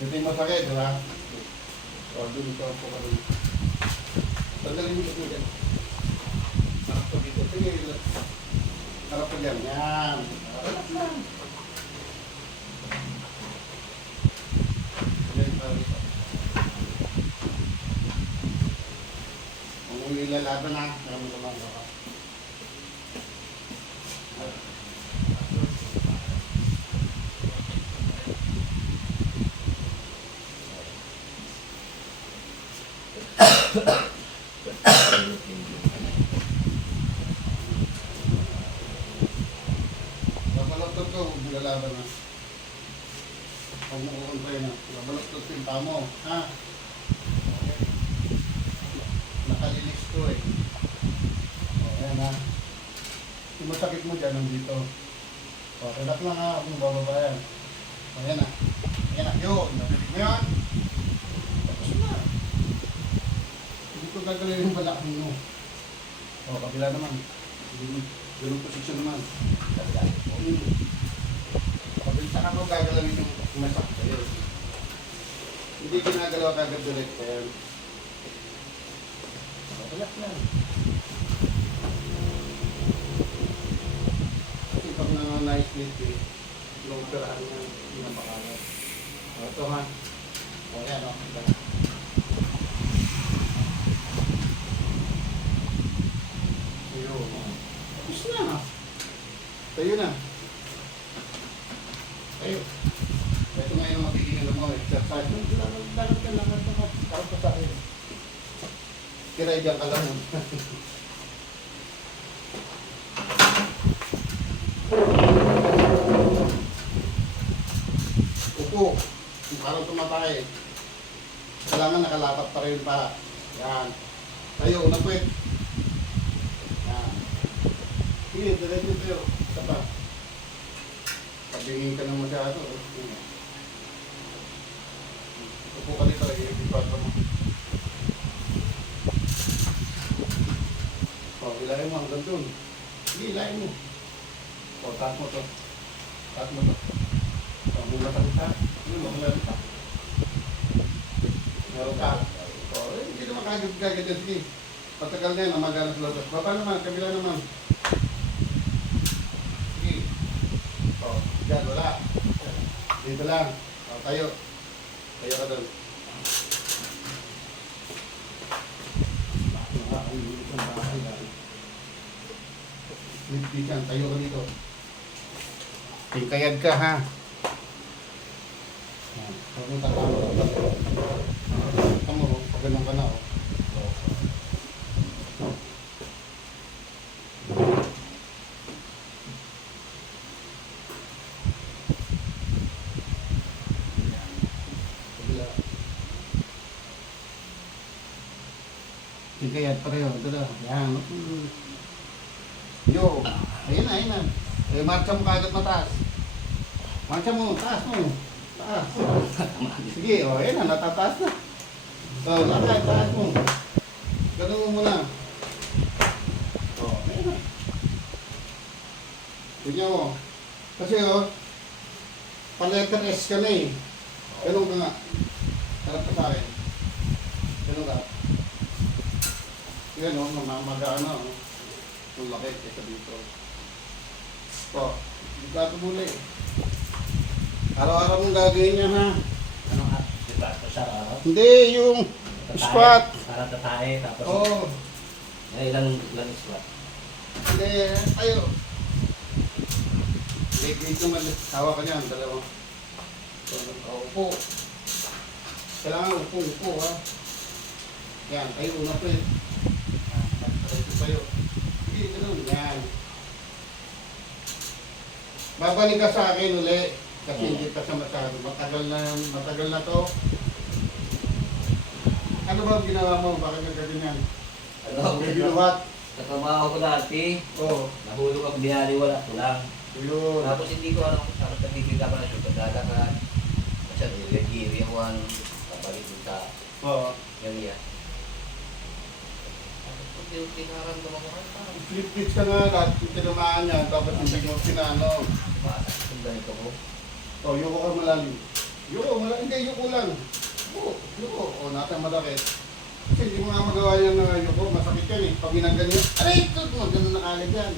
Ito yung masakit, di ba? O, doon ito po ka rin. Tanggalin mo ito dyan. Harap ko dito. Sige, harap ko dyan. Yan. Relax lang. Yan, para dito. Kung ilalaban na, meron mo naman ako. Babaloktot ko, huwag mo lalaban na. Huwag mo kukontrain na. Babaloktot yung paa mo. Ha? Okay. Nakalilis ko eh. O, ayan ha. Yung masakit mo dyan, nandito. O, relax lang ha, huwag mo bababa yan. O, ayan ha. Ayan ha. Yun, nabibig mo yan. Tapos na. Hindi ko gagalawin yung balakang mo. O, kabila naman. Ganun posisyon naman. Kabila. O, yun. Kabila. Saka ko gagalawin yung masakit sa'yo. Hindi ginagalaw kagad direct. Ayan. Relax lang. Kasi pag na-nice-lit eh, long-perahan na pinapakalat. Ito ha. O yan o. Ayun. Tapos na. Tayo na. Tayo. Ito nga yung magiging ano mo, exercise. Lakad ka lang. Parang pa sa akin. Kiray dyan ka lang. Upo. Parang tumatay. Kailangan nakalapat pa rin pa. Yan. Tayo, napwet. Yan. Sige, diretso tayo. Isa pa. Pabingin ka na masyado. Upo ka dito. I-report mo. O, ilahin mo hanggang dun. Sige, ilahin mo. O, taas mo to. Taas mo to. O, mula ka dito. Mula dito. Meron ka. O, hindi naman kagad yan. Sige. Patagal na yan, namagalas lotos. Baba naman, kabila naman. Sige. O, dyan, wala. Dito lang. O, tayo. Tayo ka dun. Bibigan, tayo ka dito. Tingkayad ka ha. Huwag mo tatama. Tama mo, pag ganun ka na o. Tingkayad pareho. Ito na. Yan. Yo, ayun na. Eh, marcha mo kagad mataas. Marcha mo, taas mo. Taas. Sige, o, ayun na, natataas na. O, lakad, taas mo. Ganun mo muna. O, ayun na. Tignan mo. Kasi o, pa-letter S ka na eh. Ganun ka nga. Harap ka sa akin. Ganun ka. Yan o, mamamagaan na o. Ang laki, ito dito. O, hindi ka tumuli. Araw-araw mong gagawin yan ha. Anong at? Diba? Sa araw? Hindi, yung squat. Para tatae, tapos Oo. ilang squat. Hindi, tayo. Leg naman, hawak ka niyan, dalawa. So, upo. Kailangan upo ha. Yan, tayo una po eh. Tayo. Sige, ganun. Yan. Babalik ka sa akin uli. Kasi hindi pa sa masyado. Matagal na to. Ano ba ang ginawa mo? Bakit nagkaganyan? Ano? May binuhat. Sa trabaho ko dati, Oo. nahulog ang biyari, wala ko lang. Yun. Tapos hindi ko tapos nagkikita ko na siya, pagdadakan. Kasi nilagiri ako ang pabalik dun sa Oo. area. Tapos pag tinaramdaman ko, ay parang Flip-flip ka nga lahat. Yung tinamaan niya. Tapos hindi mo pinano. masak yung ganito ko. O, yung ka malalim. Yuko, hindi, yuko lang. Yuko. O, natin madakit. Kasi hindi mo nga magawa yan na yuko, masakit yan eh. Pag ginagano, aray, ito, ganun na kagad yan.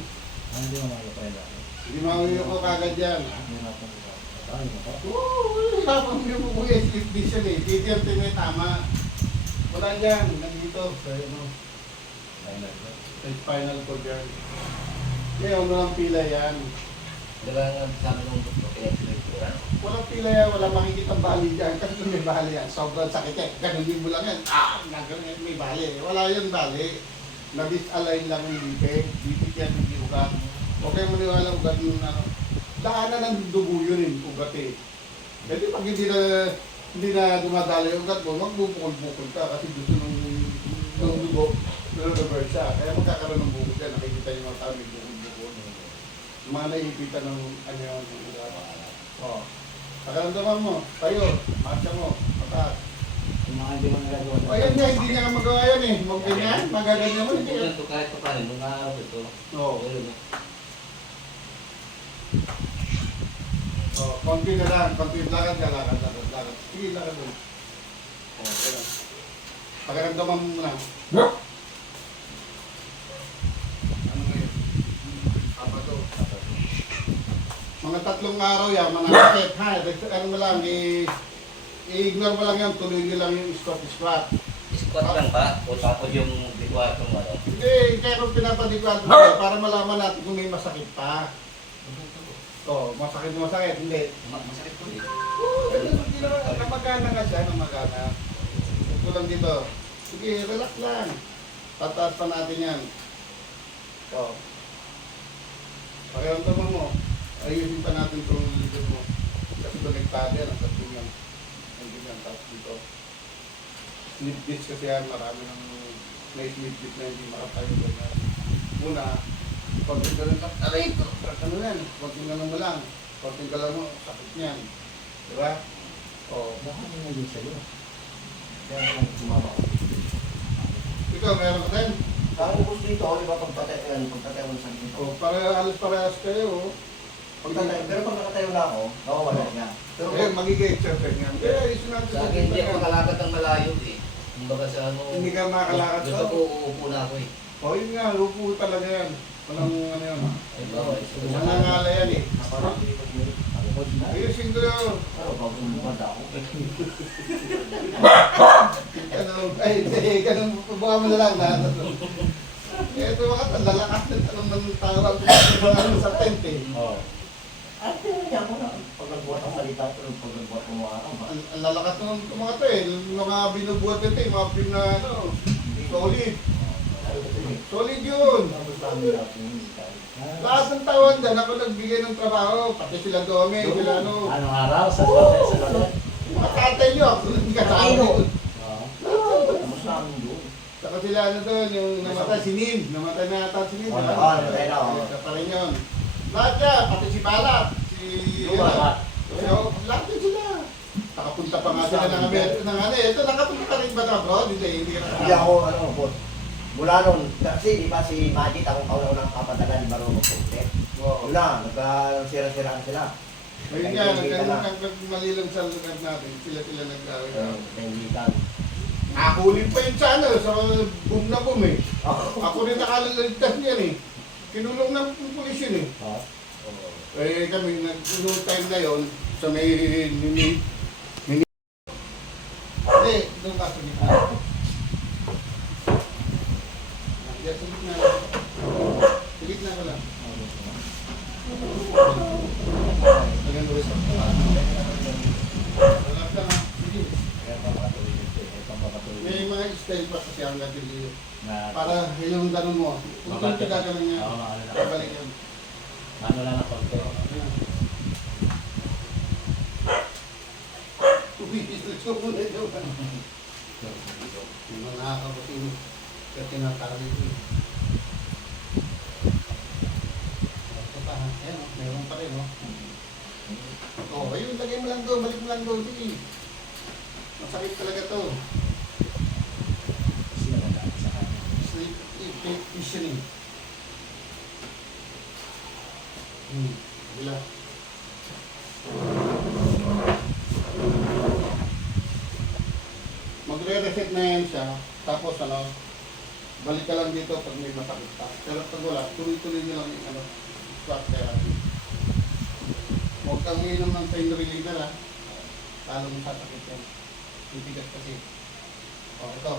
Hindi mo makakapay lang. Hindi mo kagad yan. Hindi mo Ay, mo Oo, hirapan mo yung kuya, sleep vision eh. TTRT may tama. Wala dyan, nandito. Sa sa spinal cord yan. Ngayon, walang pila yan. Diba nga sabi ng doktor, kaya ko ano? Walang pila yan, walang makikita bali dyan. Kasi kung may bali yan, sobrang sakit yan. Ganunin mo lang yan. Gano'n yan, may bali. Wala yan bali. Na-disalign lang yung bipig. Bipig yan, hindi ugat. Huwag kayong maniwala ugat yung ano. Daanan ng dugo yun eh, ugat eh. Kasi pag hindi na dumadala yung ugat mo, magbubukol-bukol ka kasi gusto ng dugo, nare-reverse siya. Kaya magkakaroon ng bukol yan, nakikita yung mga tao may bukol-bukol. Yung mga naiipitan ng ano yung ugat. Oo. Pakaramdaman mo, tayo, marcha mo, mataas. Yung mga hindi mo nagagawa. O yan nga, hindi niya magawa yan eh. Magganyan, magaganyan mo. Hindi yan. Ito kahit pa paano, nung araw ito. Oo. Ayun, Oh, konti na lang, konti lakad ka, lakad. Sige, lakad mo. Oh, kaya. Pakiramdaman mo muna. Ano ngayon? Apato. Mga 3 araw yan, manakit, ha? Ano mo lang, i-ignore mo lang yan, tuloy nyo lang yung squat. squat lang ba? O tapos yung bigwatong ano? Hindi, kaya kung pinapadikwan ko para malaman natin kung may masakit pa. Masakit, hindi. Masakit po eh. Oo, hindi naman, namagana nga siya, namagana. Ito lang dito. Sige, relax lang. Tataas pa natin yan. Oo. Pakiramdaman mo. Ayusin pa natin itong likod mo. Kasi konektado yan, ang tatlo yan. Hindi yan, tapos dito. Slip disc kasi yan, marami ng may slip disc na hindi makatayo ganyan. Una, konting ganun lang, aray ko! Ano yan? Konting ganun mo lang. Konting ganun mo, sakit niyan. Diba? Oo. Baka may naging sa'yo. Kaya lang sumama ko. Ikaw, meron ka din? Ang gusto dito, di ba, pagtatayo mo sa dito. O, halos parehas kayo. Oh. Pagtatayo, pero pag nakatayo na ako, nawawala niya. Pero Eh, magiging exercise nga. Kaya, isin natin Sa akin hindi ako makalakad ng malayo eh. Kumbaga sa ano, Hindi ka makakalakad gusto to? ko uupo na ako eh. O, yun nga, lupo talaga yan. Walang ano yun. Ayun, Nanangala yan eh. parang hindi ko sumili. Tapos na. Ayusin ko yun. Pero pag sumubad ako, Ganun, buka mo na lang na. Ito mga lalakas ng tanong ng tawag ko sa tent eh. Oo. at hindi ako na. Pag nagbuhat ang salita, pero pag nagbuhat ng mga araw, Ang lalakas ng mga to eh. Mga binubuhat nito eh. Mga pin na ano. Solid. Solid yun. tapos namin natin hindi tayo. Lahat ng tawag dyan, ako nagbigay ng trabaho. Pati sila Dome, sila ano. Anong araw? Sa lote? Sa lote? Mga tatay nyo, ako nagkasama doon. Oo. Tapos namin doon. Saka sila ano doon, yung namatay si Nin. Namatay na ata si Nin. Oo, diba? namatay na, oo. Isa pa rin yun. Lahat yan, pati si Balat. Si... Yung balat. Lahat din sila. Nakapunta pa nga sila ng Amerika. Ito, nakapunta ka rin ba na bro? Hindi ka Hindi ako, boss. Mula noon, kasi di ba si Majid, akong kauna-unang kapatagan ni Barong Magpunte. Wow. Wala, nagkasira-siraan sila. Ayun nga, nagmalilang sa lugar natin. Sila nag-away. Naingitan. Nahuli pa yun sa ano, sa boom na boom eh. Ako rin nakalaligtas niyan eh. Kinulong ng pulis yun eh. Oo. Eh kami, nung time na yun, sa may Hindi, doon ka sa gitna. Diyan sa gitna. Sa gitna ka lang. Ayan, Luis. Relax lang ha. Sige. Kaya papatuloy dito. Kaya papatuloy May dito. mga style pa kasi ang gatil Na- para yung ganun mo. Kung Mabagal. ka ganun niya, Oo, ano lang. babalik yun. Ano lang ang konti. Ayan. Umiisit ko muna yun. Yung mga nakakabutin kaya tinatali ko eh. Ito pa ha. Ayan o, meron pa rin o. Oo, ayun, lagay mo lang doon, balik mo lang doon. Sige. Masakit talaga to. Kasi naman sa kanya. Sleep visioning. Bila. magre-reset na yan siya. Tapos ano, balik ka lang dito pag may masakit ka. Pero pag wala, tuloy-tuloy nyo lang yung ano, squat therapy. Huwag kang uminom ng pain reliever ha. Lalong sasakit yan. Titigas kasi. O, ito.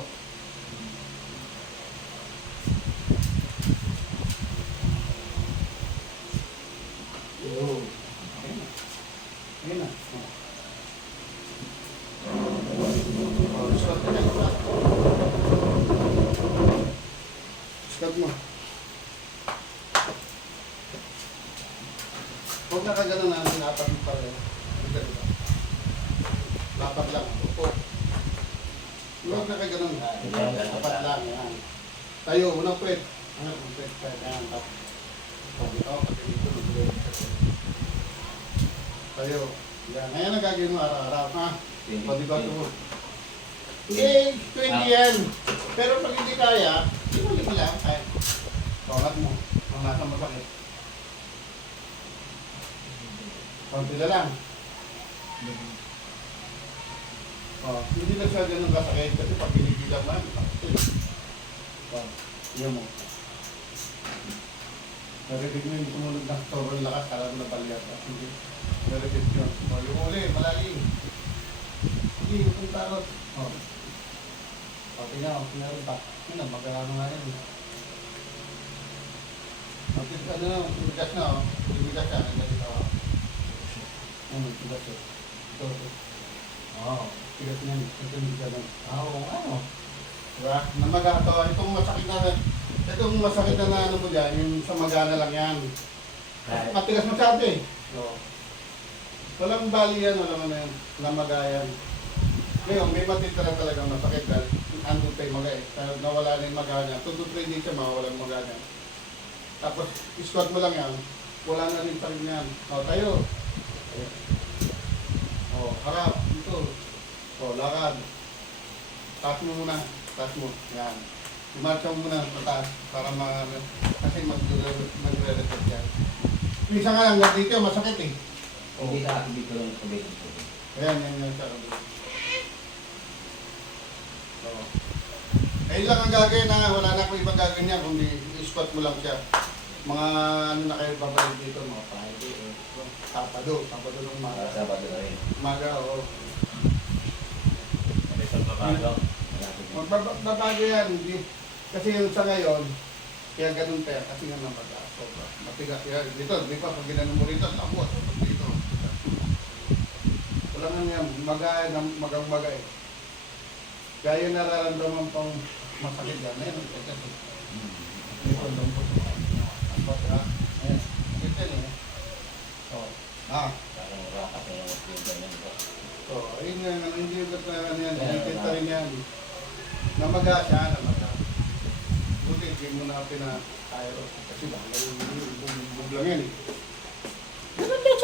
Yun. Ayun na. Ayun na. O, squat ka na, squat. Squat mo. Huwag nakaganon na lapad mo pala. Ganito. Lapad lang. Upo. Huwag nakaganon. Lapad lang. Yan. Tayo. Unang puwet. Unang puwet. Yan. Tapos ito. Pati dito. Tayo. Yan. Ngayon ang gagawin mo araw-araw. Ha? O diba ito mo? Hindi. 20 yan. Pero pag hindi kaya, ibalik mo lang. Kaya. Pangat mo. Ang nasa masakit. Konti na lang. Oh, hindi na siya ganun kasakit kasi pag pinigilan mo, sakit. Oh, yun mo. Narinig mo yung tumunog ng sobrang lakas, kala mo na paliyat. Hindi. Narinig yun. Oh, yung uli, malalim. Hindi, yung tarot. Oh. Oh, tingnan mo, tingnan pa. Yun na, magkano nga rin. Ano na, tumigas na, oh. Tumigas siya, ganito. Tigas yun. Ito. Oo. Tigas niyan. Ito yung tigas niyan. Oo. Ano? Diba? Namaga ito. Itong masakit na ano mo dyan, yung sa magana lang yan. Matigas masyado eh. Oo. Walang bali yan. Walang ano yan. Namaga yan. Ngayon, may matitira talaga masakit dahil andun pa yung maga eh. Dahil nawala na yung maga niya. 2 to 3 days siya mawala yung maga niya. Tapos, squat mo lang yan. Wala na rin pa rin yan. O, tayo. Oh, harap, dito. Oh, lakad. Taas mo muna. Taas mo. Yan. Imarcha mo muna sa taas para kasi magre-reset yan. Minsan nga lang, dito masakit eh. Hindi sa akin dito lang sa bed. Ayan, yan sa kabila. Oh. Ayun lang ang gagawin na wala na akong ibang gagawin niya kundi i-squat mo lang siya. Mga ano na kayo babalik dito, mga Friday eh. Sabado ng umaga. Sabado na rin. Umaga, oo. May pagbabago. Magbabago yan, hindi. Kasi yung sa ngayon, kaya ganun pa yan, kasi nga namaga. Sobra. Matigas yan. Dito, di pa, pag ginanong mo rito, nakuha. Dito. Wala nga yan, magang-maga eh. Kaya yung nararamdaman pang masakit yan, ayun, kasi. Dito, lambot. Lambot, ha? Ayan. Ito yan eh. Oh. Parang rapat na yung ganyan ko. Oh, ayun nga, hindi yung na ano yan, nakikita rin yan. Namaga siya, namaga. Buti, hindi mo na pinakairo. Kasi baka yung bubog lang yan eh. Ganun lang.